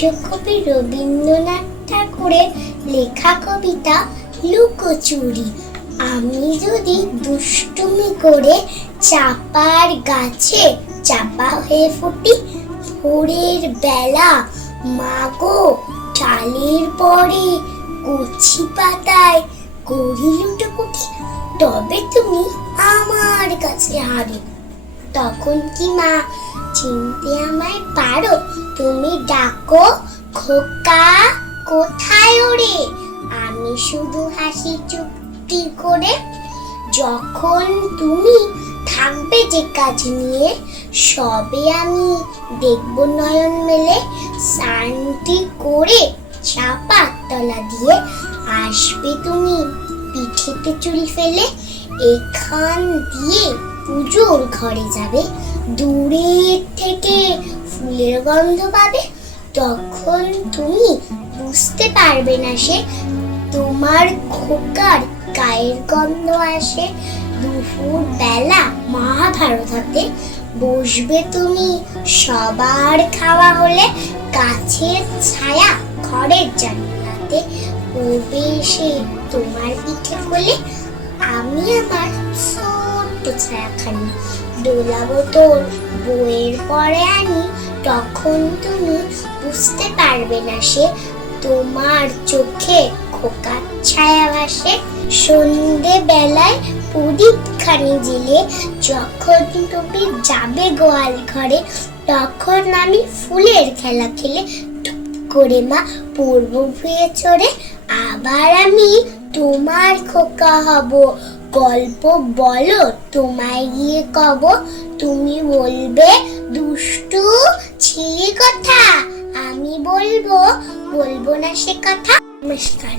বিশ্বকবি রবীন্দ্রনাথ ঠাকুরের লেখা কবিতা লুকোচুরি। আমি যদি দুষ্টুমি করে চাপার গাছে চাপা হয়ে ফুটি, ভোরের বেলা মাগো ডালের পরে কচি পাতায় করি লুটোপুটি, তবে তুমি আমার কাছে হারে। তখন কি মা চিনতে আমায় পারো? তুমি ডাকো খোকা কোথায় ওরে? আমি শুধু হাসি চুপটি করে। যখন তুমি থাকবে যে কাজ নিয়ে, সবে আমি দেখবো নয়ন মেলে। শান্তি করে চাপার তলা দিয়ে আসবে তুমি পিঠেতে চুল ফেলে। এখান দিয়ে পুজোর ঘরে যাবে, দূরের থেকে ফুলের গন্ধ পাবে। তখন তুমি বুঝতে পারবে না সে তোমার খোকার গায়ের গন্ধ আসে। দুপুর বেলা মহাভারত হাতে বসবে তুমি, সবার খাওয়া হলে গাছের ছায়া ঘরের জানালাতে পড়বে এসে তোমার পিঠে কোলে। আমি আমার ছোট্ট ছায়াখানি দোলাবো তোর বইয়ের পরে আনি। তখন তুমি বুঝতে পারবে না সে তোমার চোখে খোকার ছায়া ভাসে। সন্ধে বেলায় প্রদীপ খানি জ্বেলে যখন তুমি যাবে গোয়াল ঘরে, তখন আমি ফুলের খেলা খেলে টুপ করে মা পড়ব ভুয়ে চড়ে। আবার আমি তোমার খোকা হব, গল্প বলো তোমায় গিয়ে কব। তুমি বলবে দুষ্টু ছিলি কথা, আমি বলবো না সে কথা। নমস্কার।